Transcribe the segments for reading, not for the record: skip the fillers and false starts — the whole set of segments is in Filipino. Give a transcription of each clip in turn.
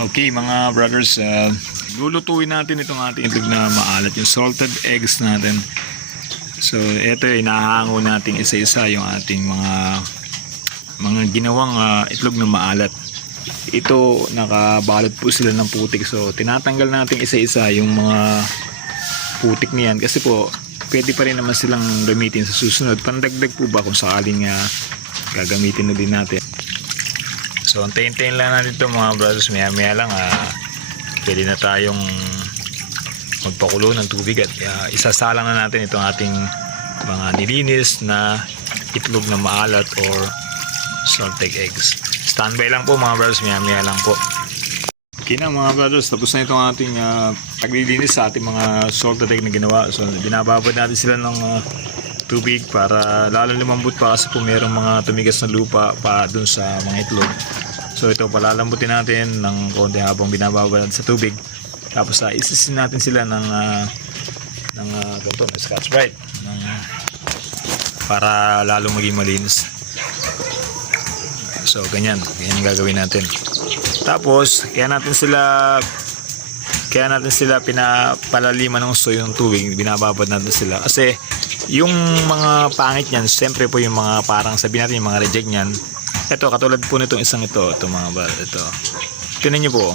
Okay mga brothers, lulutuin natin itong ating itlog na maalat, yung salted eggs natin. So ito, inahango natin isa-isa yung ating mga ginawang itlog na maalat. Ito, nakabalot po sila ng putik, so tinatanggal natin isa-isa yung mga putik niyan kasi po pwede pa rin naman silang gamitin sa susunod. Pandagdag po ba kung sakaling gagamitin na din natin. So antayin-tayin lang natin ito mga brothers, maya-maya lang pwede na tayong magpakulo ng tubig at isasalang na natin itong ating mga nilinis na itlog na maalat or salted eggs. Standby lang po mga brothers, maya-maya lang po. Okay na mga brothers, tapos na itong ating paglilinis sa ating mga salted egg na ginawa. So binababad natin sila ng tubig para lalo lumambot pa kasi po mayroong mga tumigas na lupa pa dun sa mga itlog. So ito, palalambutin natin ng konti habang binababad sa tubig. Tapos isisin natin sila ng ganito, ng Scotch Brite para lalo maging malinis. So ganyan yung gagawin natin. Tapos kaya natin sila pinapalaliman ng gusto yung tubig, binababad natin sila kasi yung mga pangit niyan, siyempre po yung mga parang sabihin natin yung mga reject niyan. Ito, katulad po nitong isang ito mga bal, ito. Tingnan niyo po.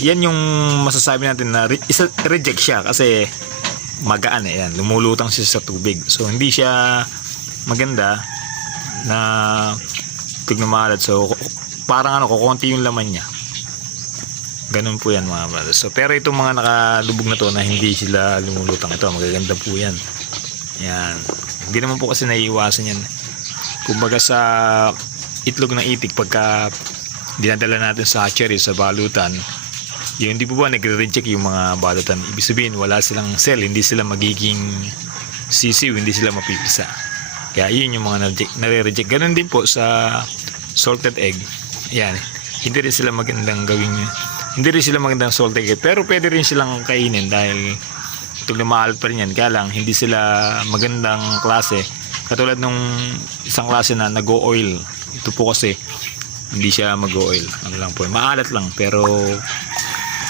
Yan yung masasabi natin na reject siya kasi magaan yan, lumulutang siya sa tubig. So hindi siya maganda na tig na maalat. So parang kukunti yung laman niya. Ganun po yan mga brothers. So pero itong mga nakalubog na to na hindi sila lumulutang, ito magaganda po yan. Yan. Hindi naman po kasi naiiwasan yan. Kumbaga sa itlog ng itik, pagka dinadala natin sa hatchery, sa balutan, yung hindi po ba nagre-reject yung mga balutan, ibig sabihin wala silang cell, hindi sila magiging sisiw, hindi sila mapipisa. Kaya yun yung mga nare-reject. Ganun din po sa salted egg. Yan. Hindi rin sila magandang salted egg, pero pwede rin silang kainin dahil itong lumahal pa rin yan, kaya lang hindi sila magandang klase katulad nung isang klase na nag-o-oil. Ito po kasi hindi siya mag-o-oil, ano lang po, maalat lang pero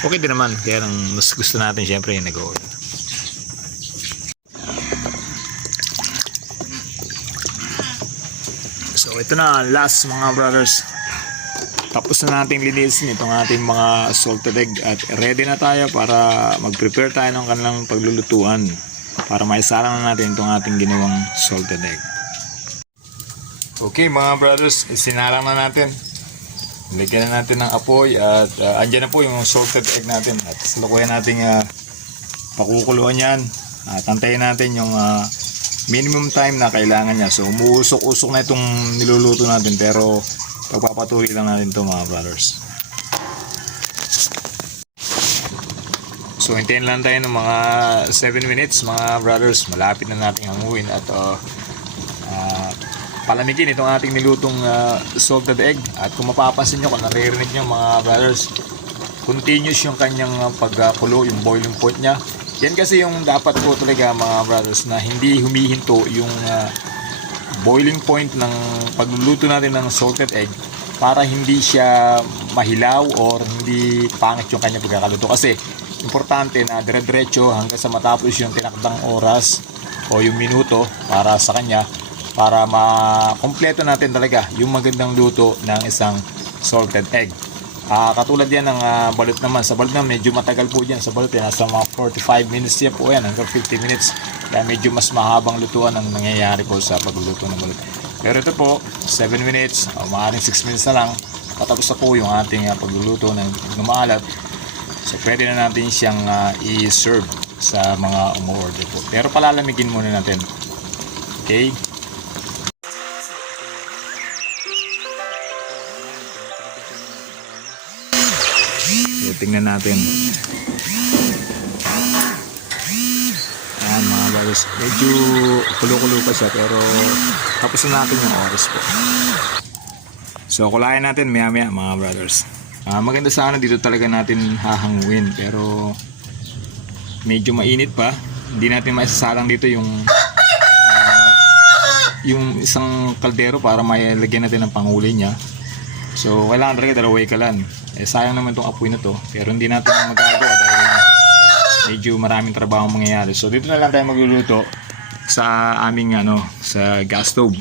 okay din naman, kaya lang mas gusto natin syempre yung nag-o-oil. So ito na, last mga brothers, tapos na natin linisin itong ating mga salted egg at ready na tayo para mag-prepare tayo ng kanilang paglulutuan para maisalang na natin itong ating ginawang salted egg. Okay mga brothers, isinalang na natin. Lagyan na natin ng apoy at andyan na po yung salted egg natin at salukuyan natin pakukuluan yan at antayin natin yung minimum time na kailangan niya. So umuusok-usok na itong niluluto natin pero pagpapatuloy lang natin ito mga brothers. So hintayin lang tayo ng mga 7 minutes mga brothers. Malapit na natin hanguin at palamigin itong ating nilutong salted egg. At kung mapapansin nyo, kung naririnig nyo mga brothers, continuous yung kanyang pagkulo, yung boiling point nya. Yan kasi yung dapat po talaga mga brothers, na hindi humihinto yung boiling point ng pagluluto natin ng salted egg para hindi siya mahilaw or hindi pangit yung kanyang pagkakaluto. Kasi importante na dire-diretso hanggang sa matapos yung tinakdang oras o yung minuto para sa kanya, para makompleto natin talaga yung magandang luto ng isang salted egg. Katulad yan ng balot naman. Sa balot naman medyo matagal po dyan. Sa balot yan, nasa mga 45 minutes yan po yan, hanggang 50 minutes. Kaya medyo mas mahabang lutuan ang nangyayari po sa pagluluto ng balot. Pero ito po, 7 minutes, o maaaring 6 minutes na lang, patapos na po yung ating pagluluto ng maalat. So pwede na natin siyang i-serve sa mga umu-order po. Pero palalamigin muna natin. Okay? So, tingnan natin. Ayan mga brothers, medyo kulo-kulo pa siya pero tapos na natin yung oras po. So kulayan natin maya-maya mga brothers. Maganda sana dito talaga natin hahanguin pero medyo mainit pa. Hindi natin maisasalang dito yung isang kaldero para may lagyan natin ng panghuli niya. So kailangan talaga dalaway kalan. Sayang naman tong apoy na to, pero hindi natin magagawa dahil medyo maraming trabaho mangyayari. So dito na lang tayo magluluto sa aming sa gas stove.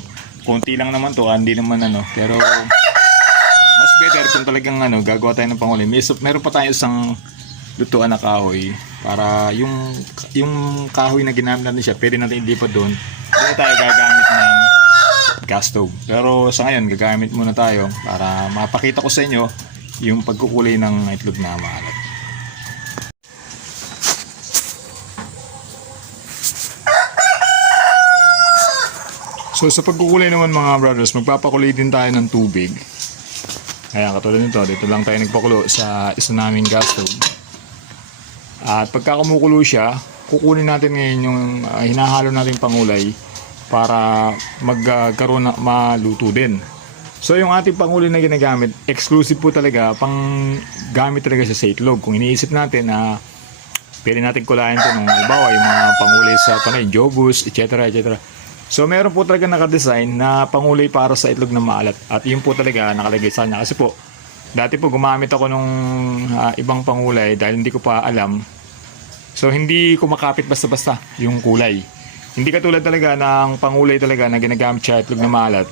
Konti lang naman to, hindi naman pero mas better kung talagang gagawa tayo ng panghuli. Meron pa tayo isang lutuan na kahoy para yung kahoy na ginamit natin siya, pwede natin ilipat doon. Hindi tayo gagamit ng gas stove. Pero sa ngayon, gagamit muna tayo para mapakita ko sa inyo yung pagkukulay ng itlog na maalat. So sa pagkukulay naman mga brothers, magpapakulay din tayo ng tubig. Ayan, katulad nito, dito lang tayo nagpakulo sa isa naming gas stove. At pagka kumukulo siya, kukunin natin ngayon yung hinahalo natin pangulay para magkaroon na maluto din. So yung ating pangulay na ginagamit, exclusive po talaga, pang gamit talaga siya sa itlog. Kung iniisip natin na pwede natin kulayan ito ng halimbawa yung mga pangulay sa panay, jobus, etc. etc. So meron po talaga nakadesign na pangulay para sa itlog na maalat. At yun po talaga nakalagay sa kanya. Kasi po, dati po gumamit ako nung ibang pangulay dahil hindi ko pa alam. So hindi ko makapit basta-basta yung kulay. Hindi katulad talaga ng pangulay talaga na ginagamit siya itlog na maalat.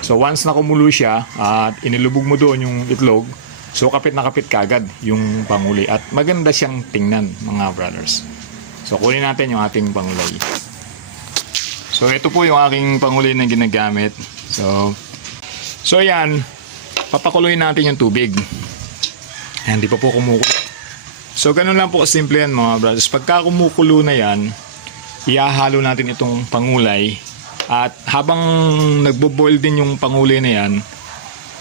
So once na kumulo siya at inilubog mo doon yung itlog, so kapit na kapit kagad yung pangulay. At maganda siyang tingnan mga brothers. So kunin natin yung ating pangulay. So ito po yung aking pangulay na ginagamit. So yan, papakuloyin natin yung tubig. Ayan, di pa po kumukulo. So ganun lang po kasimple yan mga brothers. Pagka kumukulo na yan, ihahalo natin itong pangulay. At habang nagbo-boil din yung pangulay na yan,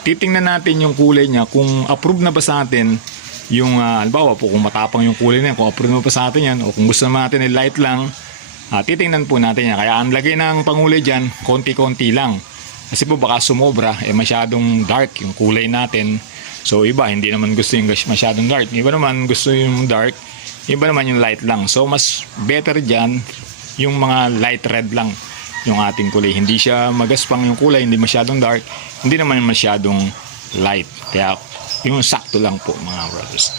titingnan natin yung kulay niya kung approve na ba sa atin yung halimbawa po kung matapang yung kulay na yan, kung approve na ba sa atin yan, o kung gusto natin ay light lang. Titingnan po natin yan. Kaya ang lagay ng pangulay dyan, konti-konti lang. Kasi po baka sumobra, masyadong dark yung kulay natin. So iba, hindi naman gusto yung masyadong dark. Iba naman gusto yung dark. Iba naman yung light lang. So mas better dyan, yung mga light red lang yung ating kulay. Hindi siya magaspang yung kulay, hindi masyadong dark. Hindi naman masyadong light. Kaya yung sakto lang po mga brothers.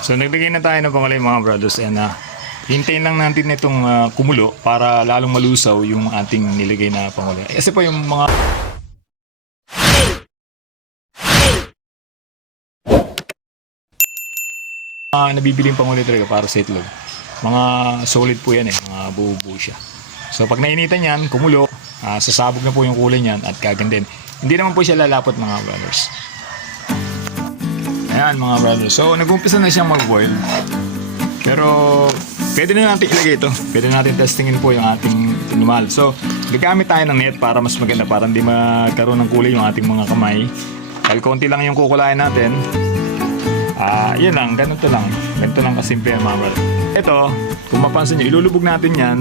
So naglagay na tayo ng pangulay mga brothers. And hintayin lang natin itong kumulo para lalong malusaw yung ating nilagay na pangulay. Kasi po yung mga nabibiling pangulay talaga para sa itlog. Mga solid po yan mga buo-buo siya. So pag nainitan yan, kumulo, sasabog na po yung kulay niyan at gagandin. Hindi naman po siya lalapot mga brothers. Ayan mga brothers. So nag-umpisa na siyang mag-boil. Pero pwede na natin ilagay ito. Pwede natin testingin po yung ating lumal. So, gagamit tayo ng net para mas maganda. Para hindi magkaroon ng kulay yung ating mga kamay. Dahil konti lang yung kukulayan natin. Yun lang. Ganito lang. Ganito lang kasimple mga brother. Ito, kung mapansin nyo, ilulubog natin yan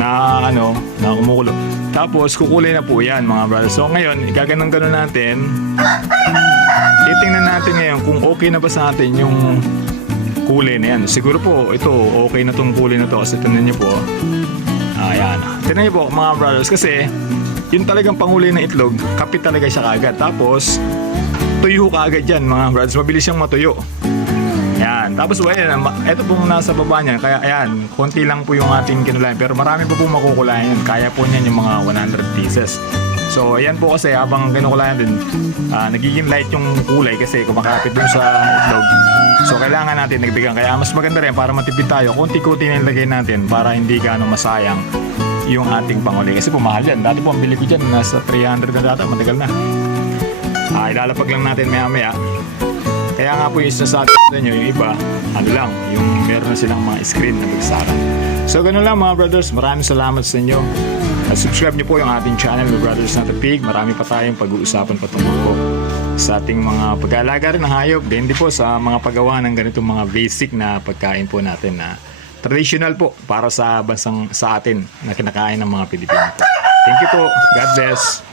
na na kumukulo. Tapos, kukulay na po yan mga brother. So, ngayon, igaganong-ganon natin. Titingnan natin ngayon kung okay na ba sa atin yung kulay na yan. Siguro po ito okay na tong kulay na to kasi tingnan niyo po. Ayan. Tingnan niyo po mga brothers kasi yung talagang pangulay na itlog, kapit talaga siya kagad. Tapos tuyo kagad yan mga brothers. Mabilis siyang matuyo. Ayan. Tapos ayan, ito pong nasa baba niya. Kaya ayan, konti lang po yung ating kinulayan. Pero marami po pong makukulayan yan. Kaya po niyan yung mga 100 pieces. So ayan po kasi habang kinukulayan din, nagiging light yung kulay kasi kumakapit dun sa itlog. So kailangan natin nagbigan. Kaya mas maganda rin para matipid tayo. Konti-konti na ilagay natin para hindi gaano masayang yung ating pangulay. Kasi po mahal yan. Dati po ang bili ko dyan nasa 300 na data. Matagal na. Ilalapag lang natin maya-maya. Kaya nga po yung isa sa atin nyo, yung iba, lang, yung meron na silang mga screen na bagsakan. So ganun lang mga brothers. Maraming salamat sa inyo. Subscribe niyo po yung ating channel, The Brothers Not a Pig. Marami pa tayong pag-uusapan patungkol po sa ating mga pag-aalaga rin ng hayop. Ganyan din po sa mga paggawa ng ganitong mga basic na pagkain po natin na traditional po para sa bansang sa atin na kinakain ng mga Pilipino po. Thank you po. God bless.